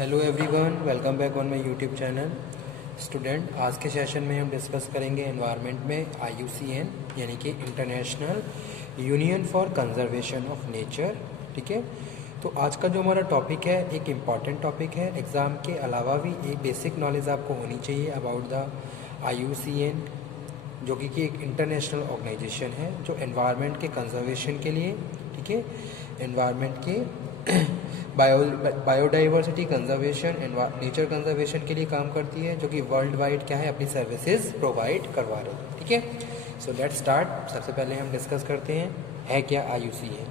Hello everyone, welcome back on my YouTube channel. Student, आज के session में हम डिस्कस करेंगे एनवायरनमेंट में IUCN यानी कि international union for conservation of nature. ठीक है, तो आज का जो हमारा टॉपिक है एक इम्पॉर्टेंट टॉपिक है। एग्ज़ाम के अलावा भी एक बेसिक नॉलेज आपको होनी चाहिए अबाउट द IUCN, जो कि एक इंटरनेशनल ऑर्गेनाइजेशन है जो एनवायरनमेंट के कंजर्वेशन के लिए, ठीक है, एनवायरनमेंट के बायोडाइवर्सिटी कंजर्वेशन, नेचर कंजर्वेशन के लिए काम करती है, जो कि वर्ल्ड वाइड क्या है अपनी सर्विसेज प्रोवाइड करवा रही है। ठीक है, सो लेट्स स्टार्ट। सबसे पहले हम डिस्कस करते हैं है क्या IUCN।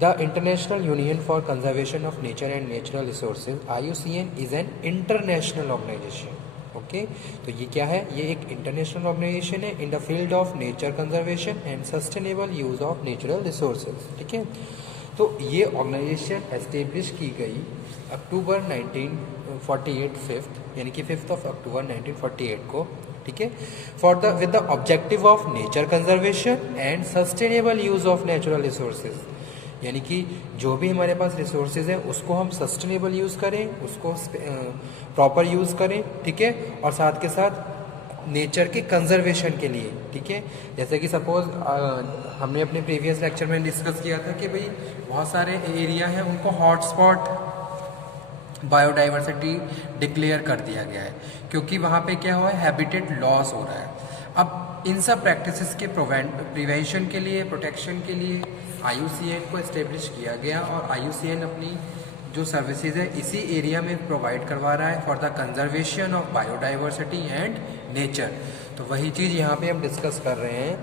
The international union for conservation of nature and natural resources, IUCN is an international organisation. Okay, तो ये क्या है? ये एक इंटरनेशनल ऑर्गेनाइजेशन है in the field of nature conservation and sustainable use of natural resources. ठीक है, तो ये ऑर्गेनाइजेशन एस्टेब्लिश की गई अक्टूबर 1948, फिफ्थ यानी कि 5 अक्टूबर 1948 को। ठीक है, for the with the objective of nature conservation and sustainable use of natural resources, यानी कि जो भी हमारे पास रिसोर्सेज हैं उसको हम सस्टेनेबल यूज़ करें, उसको प्रॉपर यूज़ करें। ठीक है, और साथ के साथ नेचर के कंजर्वेशन के लिए। ठीक है, जैसे कि सपोज हमने अपने प्रीवियस लेक्चर में डिस्कस किया था कि भाई बहुत सारे एरिया हैं उनको हॉटस्पॉट बायोडाइवर्सिटी डिक्लेयर कर दिया गया है, क्योंकि वहाँ पे क्या हुआ है, हैबिटेट लॉस हो रहा है। अब इन सब प्रैक्टिसेस के प्रिवेंशन के लिए, प्रोटेक्शन के लिए IUCN को इस्टेब्लिश किया गया, और IUCN अपनी जो सर्विसेज है इसी एरिया में प्रोवाइड करवा रहा है for the conservation of biodiversity and nature. तो वही चीज़ यहाँ पे हम डिस्कस कर रहे हैं,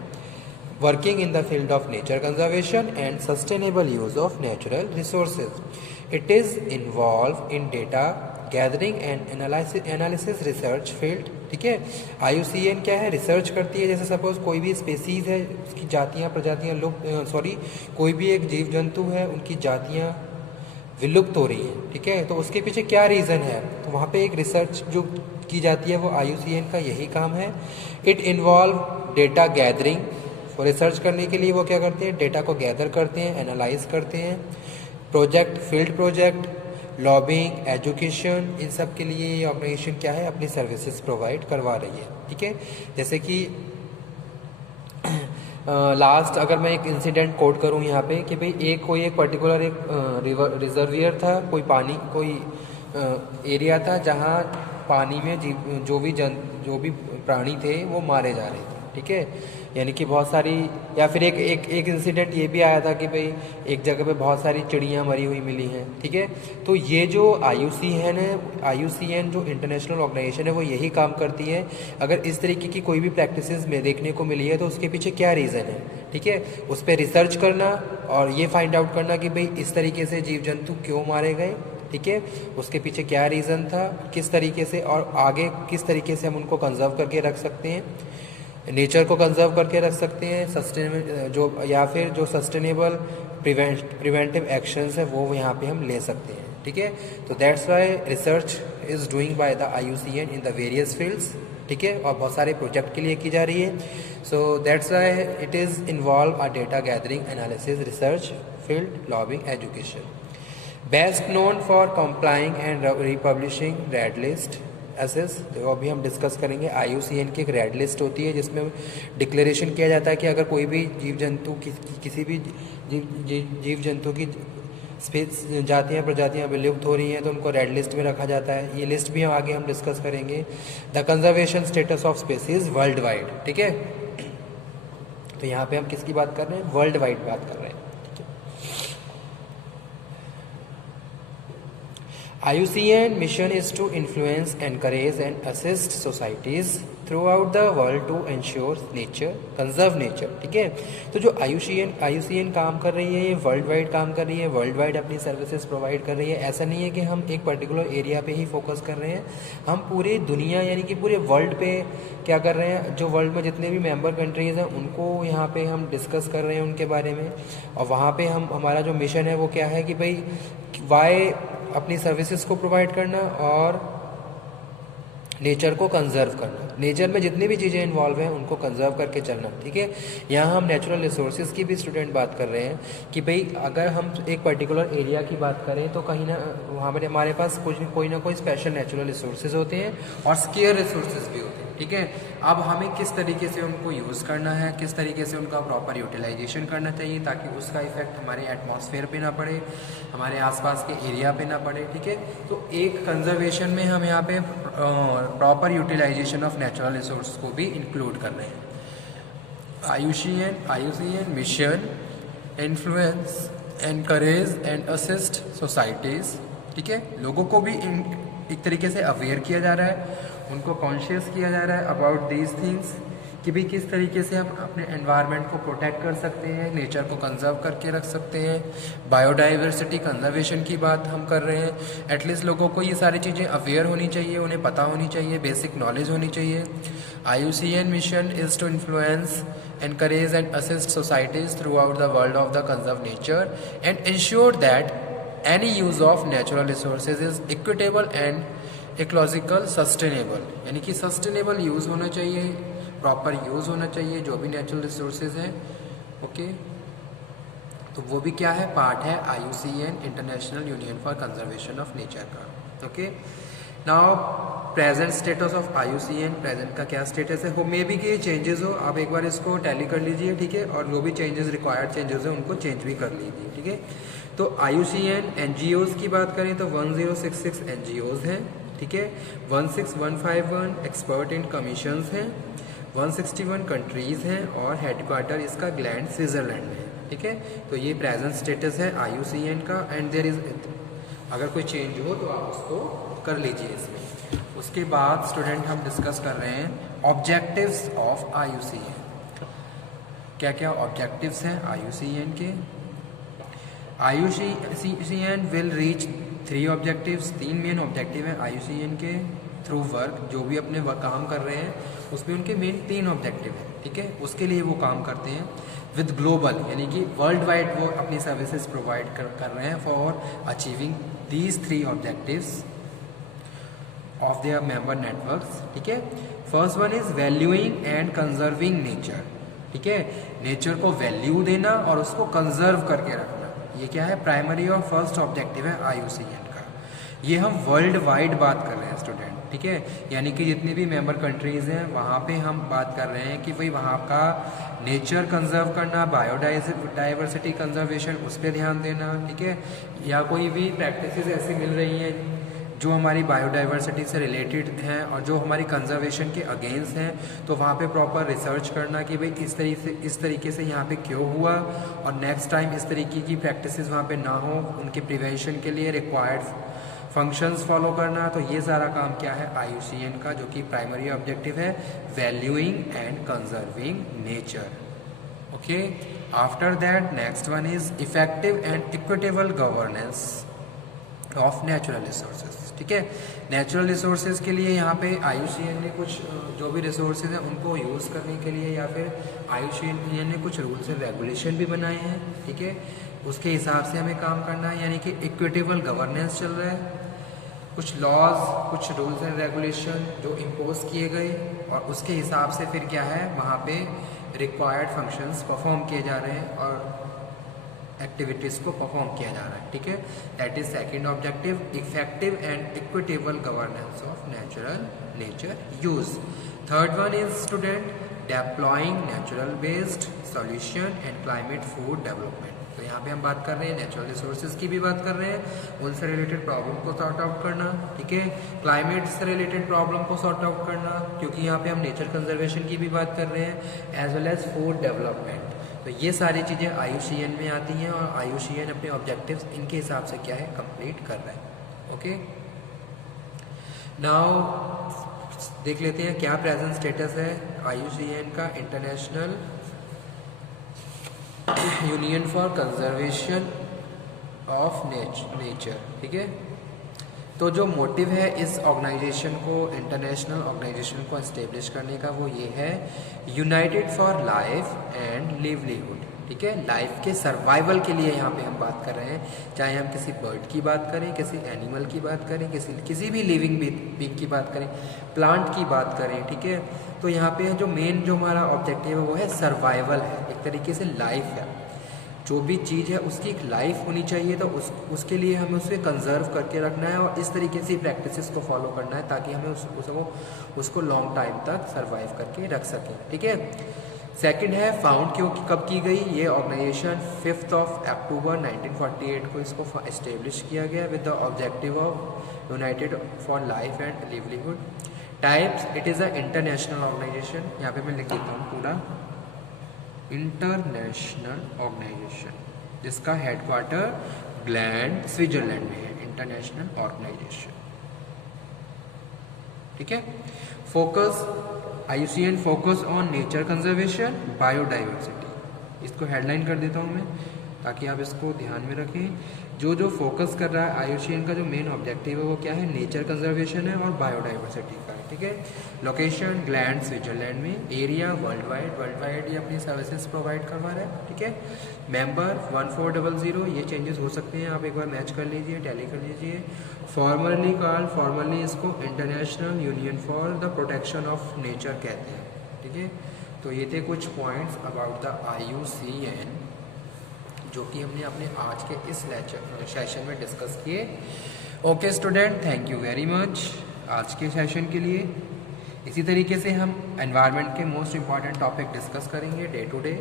working in the field of nature conservation and sustainable use of natural resources. It is involve in data gathering and analysis research field. ठीक है, IUCN क्या है, रिसर्च करती है। जैसे सपोज कोई भी स्पेसीज है, उसकी जातियाँ प्रजातियाँ कोई भी एक जीव जंतु है, उनकी जातियाँ विलुप्त हो रही है। ठीक है, तो उसके पीछे क्या रीज़न है, तो वहाँ पे एक रिसर्च जो की जाती है वो IUCN का यही काम है। इट इन्वॉल्व डेटा गैदरिंग, तो रिसर्च करने के लिए वो क्या करते हैं, डेटा को गैदर करते हैं, एनालाइज करते हैं। Project, field project, lobbying, education, इन सब के लिए ये ऑर्गेनाइजेशन क्या है, अपनी सर्विसेज प्रोवाइड करवा रही है। ठीक है, जैसे कि लास्ट अगर मैं एक इंसिडेंट कोट करूं यहाँ पे कि भाई कोई एक पर्टिकुलर एक रिजर्वियर था, कोई एरिया था जहाँ पानी में जो भी प्राणी थे वो मारे जा रहे थे। ठीक है, यानी कि बहुत सारी, या फिर एक इंसिडेंट ये भी आया था कि भाई एक जगह पे बहुत सारी चिड़ियाँ मरी हुई मिली हैं। ठीक है, तो ये जो IUCN जो इंटरनेशनल ऑर्गेनाइजेशन है वो यही काम करती है। अगर इस तरीके की कोई भी प्रैक्टिसेस में देखने को मिली है तो उसके पीछे क्या रीज़न है, ठीक है, उस पर रिसर्च करना और ये फाइंड आउट करना कि भाई इस तरीके से जीव जंतु क्यों मारे गए। ठीक है, उसके पीछे क्या रीज़न था, किस तरीके से और आगे किस तरीके से हम उनको कंजर्व करके रख सकते हैं, नेचर को कंजर्व करके रख सकते हैं, जो सस्टेनेबल प्रिवेंटिव एक्शंस है वो यहाँ पे हम ले सकते हैं। ठीक है, तो that's why research is doing by the IUCN in the various fields. ठीक है, और बहुत सारे प्रोजेक्ट के लिए की जा रही है। So that's why it is involve a data gathering, analysis, research field, lobbying, education. Best known for compiling and republishing red list assess, जो अभी हम डिस्कस करेंगे। IUCN की एक रेड लिस्ट होती है जिसमें डिक्लेरेशन किया जाता है कि अगर कोई भी जीव जंतु किसी भी जीव जंतु की जातियाँ प्रजातियाँ विलुप्त हो रही हैं तो उनको रेड लिस्ट में रखा जाता है। ये लिस्ट भी हम आगे डिस्कस करेंगे। The conservation status of species world wide. ठीक है, तो यहाँ पे हम किसकी बात कर रहे हैं, वर्ल्ड वाइड बात कर रहे हैं। IUCN mission is to influence, encourage and assist societies throughout the world to ensure conserve nature। ठीक है, तो जो IUCN काम कर रही है ये वर्ल्ड वाइड काम कर रही है, वर्ल्ड वाइड अपनी सर्विसेज प्रोवाइड कर रही है। ऐसा नहीं है कि हम एक पर्टिकुलर एरिया पे ही फोकस कर रहे हैं, हम पूरी दुनिया यानी कि पूरे वर्ल्ड पे क्या कर रहे हैं, जो वर्ल्ड में जितने भी मेंबर कंट्रीज़ हैं उनको यहाँ पे हम डिस्कस कर रहे हैं उनके बारे में। और वहाँ पे हमारा जो मिशन है वो क्या है कि भाई अपनी सर्विसेज को प्रोवाइड करना और नेचर को कंजर्व करना, नेचर में जितनी भी चीज़ें इन्वॉल्व हैं उनको कंजर्व करके चलना, ठीक है। यहाँ हम नेचुरल रिसोर्सेज की भी स्टूडेंट बात कर रहे हैं कि भाई अगर हम एक पर्टिकुलर एरिया की बात करें तो कहीं ना वहाँ पर हमारे पास कोई ना कोई स्पेशल नेचुरल रिसोर्सेज होते हैं और स्केयर रिसोर्सेज भी होते हैं, ठीक है। अब हमें किस तरीके से उनको यूज़ करना है, किस तरीके से उनका प्रॉपर यूटिलाइजेशन करना चाहिए ताकि उसका इफेक्ट हमारे एटमॉस्फेयर पे ना पड़े, हमारे आसपास के एरिया पे ना पड़े, ठीक है। तो एक कंजर्वेशन में हम यहाँ पे proper utilisation of natural resource को भी इंक्लूड कर रहे हैं। IUCN mission influence, encourage and assist societies, ठीक है। लोगों को भी एक तरीके से अवेयर किया जा रहा है, उनको कॉन्शियस किया जा रहा है अबाउट दीज थिंग्स कि भाई किस तरीके से हम अपने एनवायरनमेंट को प्रोटेक्ट कर सकते हैं, नेचर को कंजर्व करके रख सकते हैं। बायोडाइवर्सिटी कंजर्वेशन की बात हम कर रहे हैं। एटलीस्ट लोगों को ये सारी चीज़ें अवेयर होनी चाहिए, उन्हें पता होनी चाहिए, बेसिक नॉलेज होनी चाहिए। IUCN mission is to influence, encourage and assist societies throughout the world of the conserve nature and ensure that any use of natural resources is equitable and ecological sustainable, यानी कि sustainable use होना चाहिए, proper use होना चाहिए जो भी natural resources हैं, okay. तो वो भी क्या है, पार्ट है IUCN international union for conservation of nature का, okay. Now present status of IUCN, present का क्या स्टेटस है, हो मे बी कि चेंजेस हो, आप एक बार इसको टैली कर लीजिए, ठीक है, और जो भी चेंजेस रिक्वायर्ड चेंजेस हैं उनको चेंज भी कर लीजिए, ठीक है। तो IUCN NGOs की बात करें तो 1066 NGOs हैं, ठीक है। 16151 एक्सपर्ट इन कमीशंस हैं, 161 कंट्रीज़ हैं और हेडक्वार्टर इसका ग्लैंड स्विट्ज़रलैंड में है, ठीक है। तो ये प्रेजेंट स्टेटस है IUCN का। एंड देयर इज़, अगर कोई चेंज हो तो आप उसको कर लीजिए इसमें। उसके बाद स्टूडेंट हम डिस्कस कर रहे हैं ऑब्जेक्टिव्स ऑफ IUCN। क्या क्या ऑब्जेक्टिव्स हैं IUCN के। IUCN will reach 3 objectives, 3 main objective हैं IUCN के थ्रू वर्क, जो भी अपने काम कर रहे हैं उसमें उनके मेन 3 ऑब्जेक्टिव हैं, ठीक है। उसके लिए वो काम करते हैं विद ग्लोबल, यानी कि वर्ल्ड वाइड वो अपनी सर्विसेज प्रोवाइड कर रहे हैं for achieving these 3 objectives of their member networks, ठीक है। First one is valuing and conserving nature, ठीक है। नेचर को वैल्यू देना और उसको कंजर्व करके रखना, ये क्या है, प्राइमरी और फर्स्ट ऑब्जेक्टिव है IUCN का। ये हम वर्ल्ड वाइड बात कर रहे हैं स्टूडेंट, ठीक है, यानी कि जितनी भी मेंबर कंट्रीज़ हैं वहाँ पे हम बात कर रहे हैं कि भाई वहाँ का नेचर कंजर्व करना, बायोडाइवर्सिटी कंजर्वेशन, उस पर ध्यान देना, ठीक है। या कोई भी प्रैक्टिसेस ऐसी मिल रही हैं जो हमारी बायोडाइवर्सिटी से रिलेटेड हैं और जो हमारी कंजर्वेशन के अगेंस्ट हैं, तो वहाँ पे प्रॉपर रिसर्च करना कि भाई इस तरीके से यहाँ पे क्यों हुआ और नेक्स्ट टाइम इस तरीके की प्रैक्टिसेस वहाँ पे ना हो, उनके प्रिवेंशन के लिए रिक्वायर्ड फंक्शंस फॉलो करना। तो ये सारा काम क्या है IUCN का, जो कि प्राइमरी ऑब्जेक्टिव है, valuing and conserving nature, okay. After that next one is effective and equitable governance of natural resources, ठीक है। नेचुरल रिसोर्सेज के लिए यहाँ पे IUCN ने कुछ जो भी रिसोर्सेज हैं उनको यूज़ करने के लिए या फिर IUCN ने कुछ रूल्स एंड रेगुलेशन भी बनाए हैं, ठीक है। उसके हिसाब से हमें काम करना है, यानी कि इक्विटेबल गवर्नेंस चल रहा है, कुछ लॉज, कुछ रूल्स एंड रेगुलेशन जो इम्पोज किए गए और उसके हिसाब से फिर क्या है वहाँ पे रिक्वायर्ड फंक्शंस परफॉर्म किए जा रहे हैं और एक्टिविटीज़ को परफॉर्म किया जा रहा है, ठीक है। That is second objective, effective and equitable governance of nature use. Third one is student deploying natural based solution and climate food development. तो यहाँ पे हम बात कर रहे हैं नेचुरल रिसोर्सेज की भी बात कर रहे हैं, उनसे रिलेटेड प्रॉब्लम को सॉर्ट आउट करना, ठीक है। क्लाइमेट से रिलेटेड प्रॉब्लम को सॉर्ट आउट करना, क्योंकि यहाँ पे हम नेचर कंजर्वेशन की भी बात कर रहे हैं, as well as food development. तो ये सारी चीज़ें IUCN में आती हैं और IUCN अपने ऑब्जेक्टिव्स इनके हिसाब से क्या है कंप्लीट कर रहा है, ओके। नाउ देख लेते हैं क्या प्रेजेंट स्टेटस है IUCN का, international union for conservation of nature, ठीक है। तो जो मोटिव है इस ऑर्गेनाइजेशन को, इंटरनेशनल ऑर्गेनाइजेशन को एस्टेब्लिश करने का, वो ये है United for life and livelihood, ठीक है, लाइफ के सर्वाइवल के लिए यहाँ पे हम बात कर रहे हैं, चाहे हम किसी बर्ड की बात करें, किसी एनिमल की बात करें, किसी भी लिविंग बीइंग की बात करें, प्लांट की बात करें, ठीक है। तो यहाँ पे जो मेन जो हमारा ऑब्जेक्टिव है वो है सर्वाइवल है, एक तरीके से लाइफ है। जो भी चीज़ है उसकी एक लाइफ होनी चाहिए, तो उसके लिए हमें उसे कंजर्व करके रखना है और इस तरीके से प्रैक्टिसेस को फॉलो करना है ताकि हमें उसको लॉन्ग टाइम तक सर्वाइव करके रख सकें, ठीक है। सेकंड है फाउंड क्यों कब की गई, ये ऑर्गेनाइजेशन 5 अक्टूबर 1948 को इसको इस्टेब्लिश किया गया with the objective of united for life and livelihood. Types, it is a international organisation, यहाँ पे मैं लिख देता हूँ पूरा, इंटरनेशनल ऑर्गेनाइजेशन जिसका हेडक्वार्टर ग्लैंड स्विट्जरलैंड में है, इंटरनेशनल ऑर्गेनाइजेशन, ठीक है। Focus, IUCN focus on nature conservation biodiversity, इसको हेडलाइन कर देता हूँ मैं ताकि आप इसको ध्यान में रखें। जो फोकस कर रहा है IUCN का जो मेन ऑब्जेक्टिव है वो क्या है, नेचर कंजर्वेशन है और बायोडाइवर्सिटी का है, ठीक है। लोकेशन ग्लैंड स्विट्जरलैंड में, एरिया वर्ल्ड वाइड ये अपनी सर्विसेज प्रोवाइड करवा रहा है, ठीक है। मेंबर 1400, ये चेंजेस हो सकते हैं, आप एक बार मैच कर लीजिए, टैली कर लीजिए। फॉर्मली इसको international union for the protection of nature कहते हैं, ठीक है। तो ये थे कुछ पॉइंट्स अबाउट द IUCN जो कि हमने अपने आज के इस सेशन में डिस्कस किए। Okay student, thank you very much आज के सेशन के लिए। इसी तरीके से हम एनवायरनमेंट के मोस्ट इंपॉर्टेंट टॉपिक डिस्कस करेंगे डे टू डे,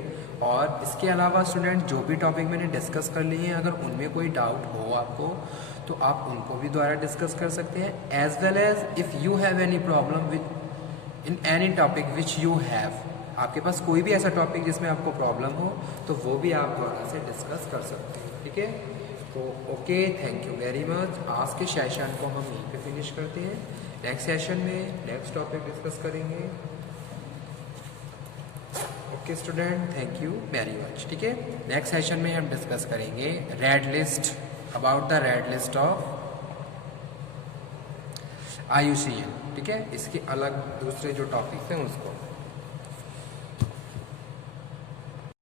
और इसके अलावा स्टूडेंट जो भी टॉपिक मैंने डिस्कस कर लिए हैं, अगर उनमें कोई डाउट हो आपको तो आप उनको भी दोबारा डिस्कस कर सकते हैं, as well as if you have any problem with in any topic which you have, आपके पास कोई भी ऐसा टॉपिक जिसमें आपको प्रॉब्लम हो तो वो भी आप दोबारा से डिस्कस कर सकते हैं, ठीक है। तो okay, thank you very much. आज के सेशन को हम यहीं पे फिनिश करते हैं, नेक्स्ट सेशन में नेक्स्ट टॉपिक डिस्कस करेंगे। Okay student, thank you very much, ठीक है। नेक्स्ट सेशन में हम डिस्कस करेंगे red list, about the red list of IUCN, ठीक है। इसके अलग दूसरे जो टॉपिक्स हैं उसको